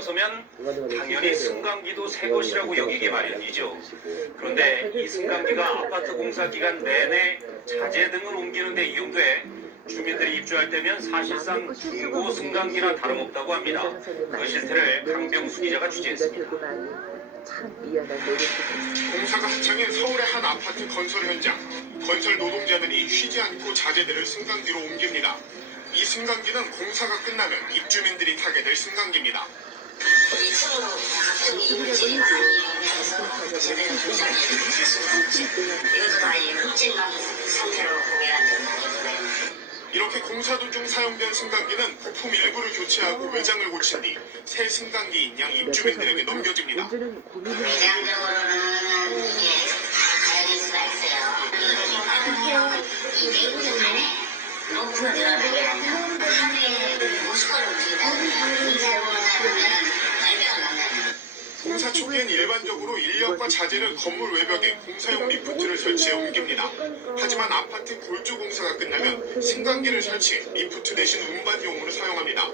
들어서면 당연히 승강기도 새 것이라고 여기기 마련이죠. 그런데 이 승강기가 아파트 공사 기간 내내 자재 등을 옮기는 데 이용돼 주민들이 입주할 때면 사실상 중고 승강기나 다름없다고 합니다. 그 실태를 강병수 기자가 취재했습니다. 공사가 한창인 서울의 한 아파트 건설 현장. 건설 노동자들이 쉬지 않고 자재들을 승강기로 옮깁니다. 이 승강기는 공사가 끝나면 입주민들이 타게 될 승강기입니다. 2층으로 가끔 이물질이 많이 오면서 제대로 조사를 해주실 수 없지. 이것도 다 흠집난 상태로 공개한다는 거예요. 이렇게 공사 도중 사용된 승강기는 부품 일부를 교체하고 외장을 고친 뒤 새 승강기인 양 입주민들에게 넘겨집니다. 외장적으로는 이게 다 가야 될 수가 있어요. 이 내부는 안에 로프가 들어가는 게 아니라 하루에 50건 움직이다 보면 인사용으로 사용하면 발매가 난다는. 공사 초기엔 일반적으로 인력과 자재를 건물 외벽에 공사용 리프트를 설치해 옮깁니다. 하지만 아파트 골조 공사가 끝나면 승강기를 설치해 리프트 대신 운반용으로 사용합니다.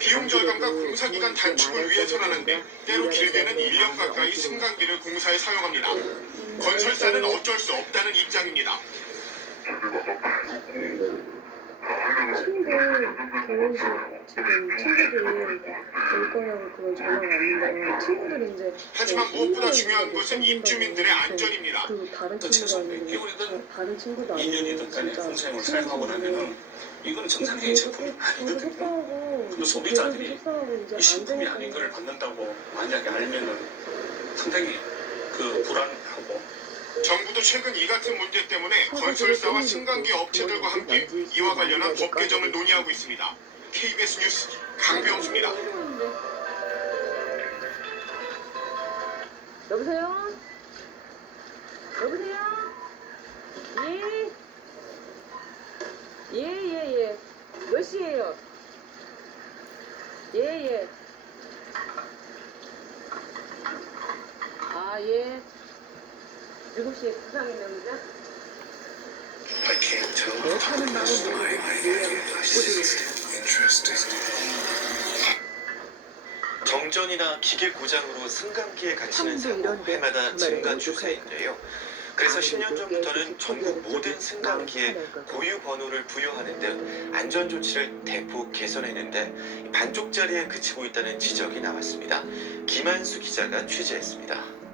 비용 절감과 공사 기간 단축을 위해서라는데 때로 길게는 1년 가까이 승강기를 공사에 사용합니다. 건설사는 어쩔 수 없다는 입장입니다. 지금 친구들이 올 거라고 그걸 전화가 왔는데 친구들이 이제 하지만 무엇보다 중요한 것은 입주민들의 안전입니다. 그 다른 친구도 아니고 2년이든 간에 공사용을 사용하고 나면은 이건 정상적인 제품이 아니거든요. 근데 소비자들이 이 식품이 아닌 걸 받는다고 만약에 알면은 상당히 불안하고. 정부도 최근 이 같은 문제 때문에 건설사와 승강기 업체들과 함께 이와 관련한 법 개정을 논의하고 있습니다. KBS 뉴스 강병수입니다. 여보세요? 여보세요? 예. 몇 시에요? 예. 아, 예. 7시에 부상했나 보자? 내 사는 마음은 정전이나 기계 고장으로 승강기에 갇히는 사고 해마다 증가 추세인데요. 그래서 10년 전부터는 전국 모든 승강기에 고유 번호를 부여하는 등 안전 조치를 대폭 개선했는데 반쪽짜리에 그치고 있다는 지적이 나왔습니다. 김한수 기자가 취재했습니다.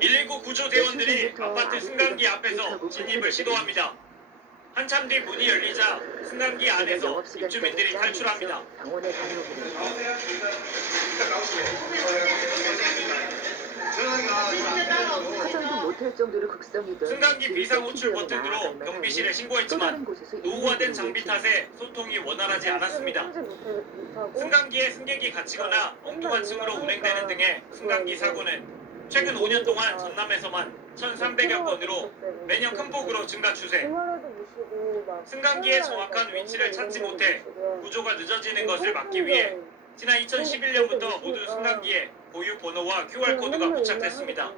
119 구조대원들이 아파트 승강기 앞에서 진입을 시도합니다. 한참 뒤 문이 열리자 승강기 안에서 입주민들이 탈출합니다. 병원에 다녀오기로 화장도 못할 정도로 극성이던 승강기 비상 호출 버튼으로 경비실에 신고했지만 노후화된 장비 탓에 소통이 원활하지 않았습니다. 승강기에 승객이 갇히거나 엉뚱한 층으로 운행되는 등의 승강기 사고는 최근 5년 동안 전남에서만 1,300여 건으로 매년 큰 폭으로 증가 추세. 승강기의 정확한 위치를 찾지 못해 구조가 늦어지는 것을 막기 위해 지난 2011년부터 모든 승강기에 고유 번호와 QR코드가 부착됐습니다.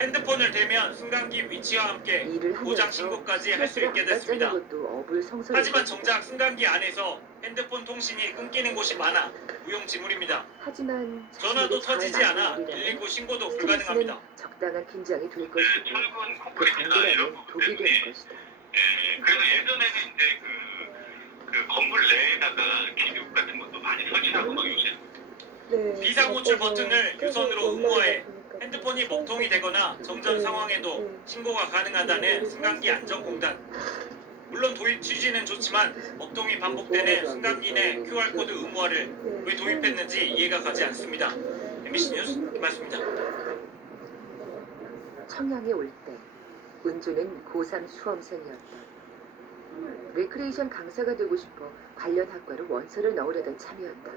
핸드폰을 대면 승강기 위치와 함께 고장 신고까지 할 수 있게 됐습니다. 하지만 정작 승강기 안에서 핸드폰 통신이 끊기는 곳이 많아 무용지물입니다. 전화도 터지지 않아 119 신고도 불가능합니다. 적당한 긴장이 될 것이고 철근 그 콘크리트나 이런 단계라면 독이 부분들이 되는 것이다. 그래서 예전에는 이제 그 건물 내에다가 기둥 같은 것도 많이 설치하고 막 요새 비상 호출 버튼을 유선으로 의무화해 핸드폰이 먹통이 되거나 정전 상황에도 신고가 가능하다는 승강기 안전공단. 물론 도입 취지는 좋지만 먹통이 반복되는 승강기 내 QR코드 의무화를 왜 도입했는지 이해가 가지 않습니다. MBC 뉴스 김한수입니다. 청양에 올 때 은주는 고3 수험생이었다. 레크레이션 강사가 되고 싶어 관련 학과로 원서를 넣으려던 참이었다.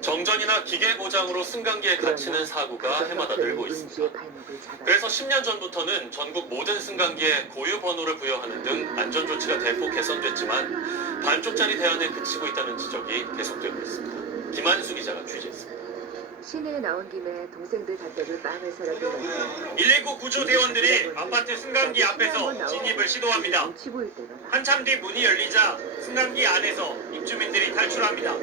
정전이나 기계 고장으로 승강기에 갇히는 사고가 해마다 늘고 있습니다. 그래서 10년 전부터는 전국 모든 승강기에 고유 번호를 부여하는 등 안전 조치가 대폭 개선됐지만 반쪽짜리 대안에 그치고 있다는 지적이 계속되고 있습니다. 김한수 기자가 취재했습니다. 시내에 나온 김에 동생들 닷대를 빵을 사러 들렀다. 119 구조대원들이 아파트 승강기 앞에서 진입을 시도합니다. 눈치 보일 때가 많아. 한참 뒤 문이 열리자 승강기 안에서 입주민들이 탈출합니다.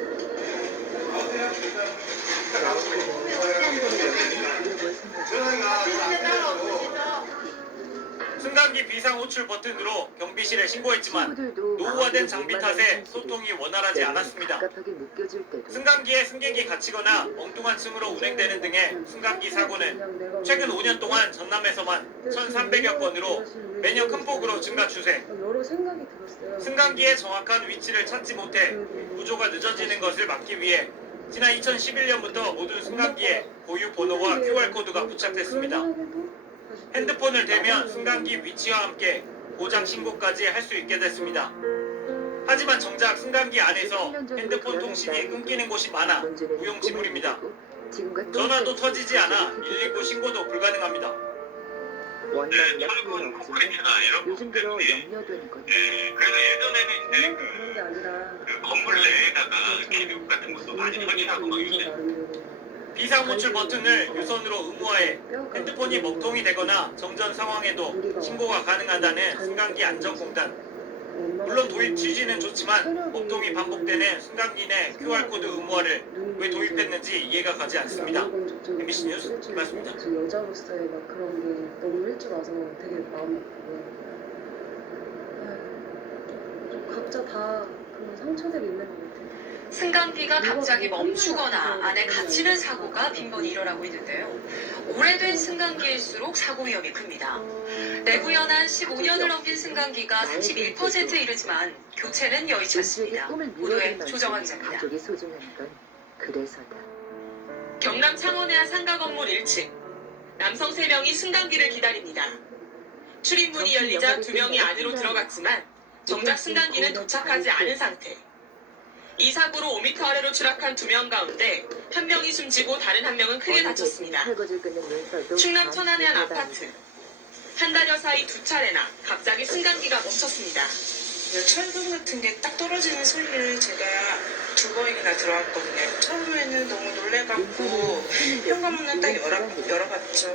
승강기 비상 호출 버튼으로 경비실에 신고했지만 친구들도 노후화된 장비 탓에 소통이 원활하지 않았습니다. 갑갑하게 느껴질 때도 승강기에 승객이 갇히거나 엉뚱한 층으로 운행되는 등의 승강기 사고는 최근 5년 동안 전남에서만 1,300여 건으로 매년 큰 폭으로 증가 추세. 여러 생각이 들었어요. 승강기의 정확한 위치를 찾지 못해 구조가 늦어지는 것을 막기 위해 지난 2011년부터 모든 승강기에 고유 번호와 QR코드가 부착됐습니다. 핸드폰을 대면 승강기 위치와 함께 고장 신고까지 할 수 있게 됐습니다. 하지만 정작 승강기 안에서 핸드폰 통신이 끊기는 곳이 많아 무용지물입니다. 전화도 터지지 않아 119 신고도 불가능합니다. 원망이나 철근, 후회는 콘크리트나 이런 요즘 들어 부분 때문에 염려되는 것. 그래서 예전에는 이제 그런 게 아니라 그 건물 내에다가 기둥 같은 것도 많이 설치하고 막 요새 비상 호출 버튼을 유선으로 의무화해 핸드폰이 먹통이 되거나 정전 상황에도 신고가 가능하다는 승강기 안전공단. 물론 도입 취지는 좋지만 먹통이 반복되는 승강기 내 QR코드 의무화를 왜 도입했는지 이해가 가지 않습니다. MBC 뉴스 김하수입니다. 여자로서의 막 그런 게 너무 일찍 와서 되게 마음 아프고 각자 다 그런 상처들이 있는 것 같아요. 승강기가 갑자기 멈추거나 안에 갇히는 사고가 빈번히 일어나고 있는데요. 오래된 승강기일수록 사고 위험이 큽니다. 내부 연한 15년을 넘긴 승강기가 31%에 이르지만 교체는 여의치 않습니다. 보도에 조정환 기자입니다. 가족이 소중한 건 그래서다. 경남 창원의 상가 건물 1층. 남성 3명이 승강기를 기다립니다. 출입문이 열리자 2명이 안으로 들어갔지만 정작 승강기는 도착하지 않은 상태. 이 사고로 5m 아래로 추락한 2명 가운데 1명이 숨지고 다른 1명은 크게 다쳤습니다. 충남 천안의 한 아파트. 한 달여 사이 2차례나 갑자기 승강기가 멈췄습니다. 철근 같은 게 딱 떨어지는 소리를 제가 2번이나 들어왔거든요. 처음에는 너무 놀래갖고 현관문을 딱 열어봤죠.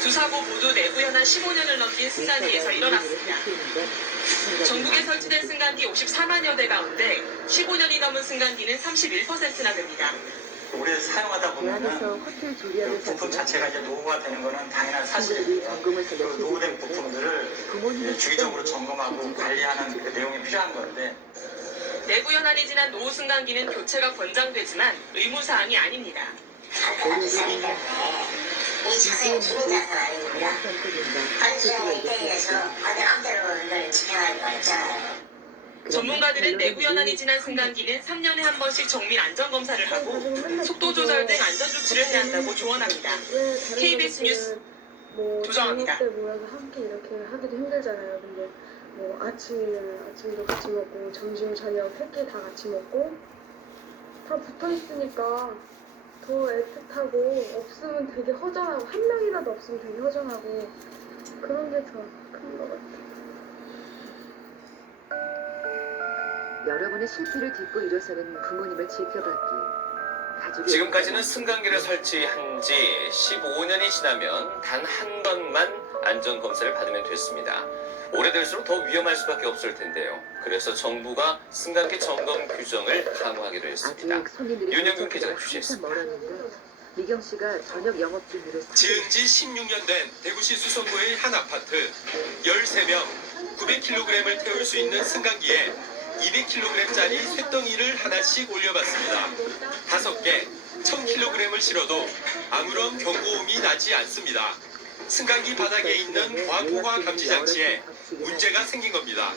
두 사고 모두 내부 연한 15년을 넘긴 승강기에서 일어났습니다. 전국에 설치된 승강기 54만여 대 가운데 15년이 넘은 승강기는 31%나 됩니다. 오래 사용하다 보면은 그 부품 자체가 이제 노후가 되는 거는 당연한 사실이고요. 그 노후된 부품들을 주기적으로 점검하고 관리하는 그 내용이 필요한 건데 내부 연한이 지난 노후 승강기는 교체가 권장되지만 의무사항이 아닙니다. 이 차선의 기능자가 아닙니다. 환기형에 대해서 마음대로 이걸 집행하는 거 있잖아요. 전문가들은 내부 연한이 지난 승강기는 3년에 한 번씩 정밀 안전검사를 하고 속도 조절 등 안전조치를 해야 한다고 조언합니다. KBS 뉴스 조정합니다. 저녁 때 모여서 함께 이렇게 하기도 힘들잖아요. 근데 뭐 아침도 같이 먹고 점심 저녁 세 끼 다 같이 먹고 다 붙어 있으니까 더 애틋하고 없으면 되게 허전하고 한 명이라도 없으면 되게 허전하고 그런 게 더 큰 것 같아요. 여러분의 실패를 딛고 일어서는 부모님을 지켜봤기에 지금까지는 승강기를 설치한 지 15년이 지나면 단 한 번만 안전검사를 받으면 됐습니다. 오래될수록 더 위험할 수밖에 없을 텐데요. 그래서 정부가 승강기 점검 규정을 강화하기로 했습니다. 윤영균 기자가 취재했습니다. 미경 씨가 저녁 영업 중이라 지은 지 16년 된 대구시 수성구의 한 아파트. 13명, 900kg을 태울 수 있는 승강기에 200kg짜리 쇳덩이를 하나씩 올려봤습니다. 5개, 1000kg을 실어도 아무런 경고음이 나지 않습니다. 승강기 바닥에 있는 과부하 감지 장치에 문제가 생긴 겁니다.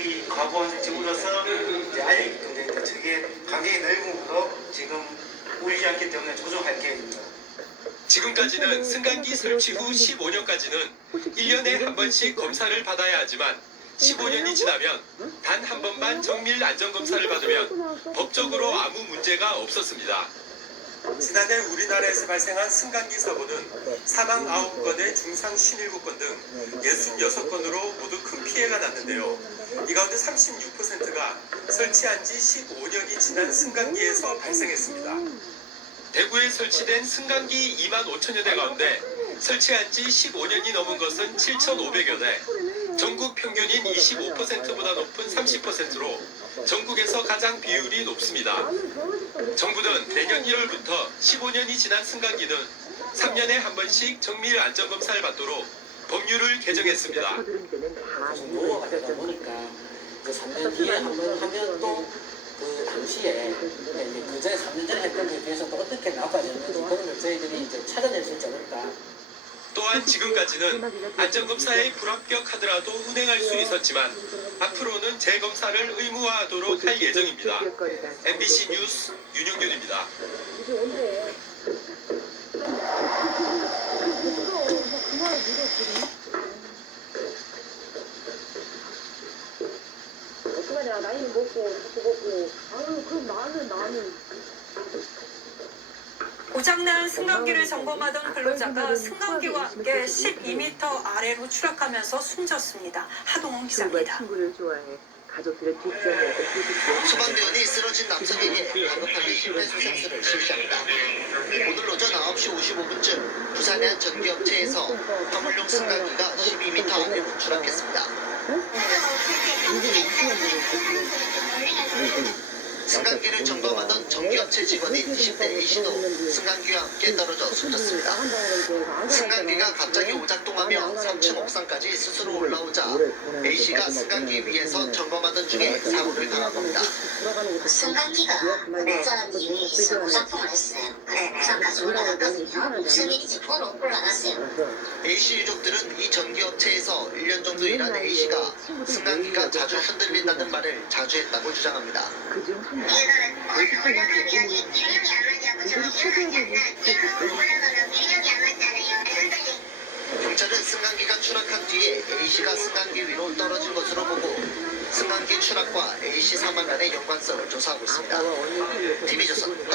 이 과부하 지금으로서 이제 아예 저게 간격이 넓은 거로 지금 울리지 않기 때문에 조정할 계획입니다. 지금까지는 승강기 설치 후 15년까지는 1년에 한 번씩 검사를 받아야 하지만 15년이 지나면 단 한 번만 정밀 안전검사를 받으면 법적으로 아무 문제가 없었습니다. 지난해 우리나라에서 발생한 승강기 사고는 사망 9건에 중상 57건 등 66건으로 모두 큰 피해가 났는데요. 이 가운데 36%가 설치한 지 15년이 지난 승강기에서 발생했습니다. 대구에 설치된 승강기 2만 5천여 대 가운데 설치한 지 15년이 넘은 것은 7,500여 대. 전국 평균인 25%보다 높은 30%로 전국에서 가장 비율이 높습니다. 정부는 내년 1월부터 15년이 지난 승강기는 3년에 한 번씩 정밀 안전검사를 받도록 법률을 개정했습니다. 노후가 되다 보니까 그 3년 뒤에 한 번 하면 또 그 당시에 그 전에 3년 전에 했던 것에 비해서 또 어떻게 나빠야 되는지 그런 걸 저희들이 이제 찾아낼 수 있지 않을까. 또한 지금까지는 안전검사에 불합격하더라도 운행할 수 있었지만 앞으로는 재검사를 의무화하도록 할 예정입니다. MBC 뉴스 윤영균입니다. 어떡하냐, 나이 먹고 아유 그럼 나는 고장난 승강기를 점검하던 근로자가 승강기와 함께 12m 아래로 추락하면서 숨졌습니다. 하동훈 기자입니다. 친구를 좋아해 가족들의 뒷전에서 소방대원이 쓰러진 남성에게 가급하게 심폐소생술을 실시합니다. 오늘 오전 9시 55분쯤 부산의 한 전기업체에서 화물용 승강기가 12m 아래로 추락했습니다. 승강기를 점검하던 전기업체 직원인 20대 A씨도 승강기와 함께 떨어져 숨졌습니다. 승강기가 갑자기 오작동하며 3층 옥상까지 스스로 올라오자 A씨가 승강기 위에서 점검하던 중에 사고를 당한 겁니다. 승강기가 모자란 이유에 있어 오작동을 했어요. 그래서 옥상까지 올라갔거든요. 무슨 일인지 보러 올라갔어요. A씨 유족들은 이 전기업체에서 1년 정도 일한 A씨가 승강기가 자주 흔들린다는 말을 자주 했다고 주장합니다. 이거는 올라가면 균형이 안 맞냐고 저는 이해하지 않나. 올라가면 균형이 안 맞잖아요. 흔들리 경찰은 승강기가 추락한 뒤에 A씨가 승강기 위로 떨어진 것으로 보고 승강기 추락과 A씨 사망 간의 연관성을 조사하고 있습니다. TV조선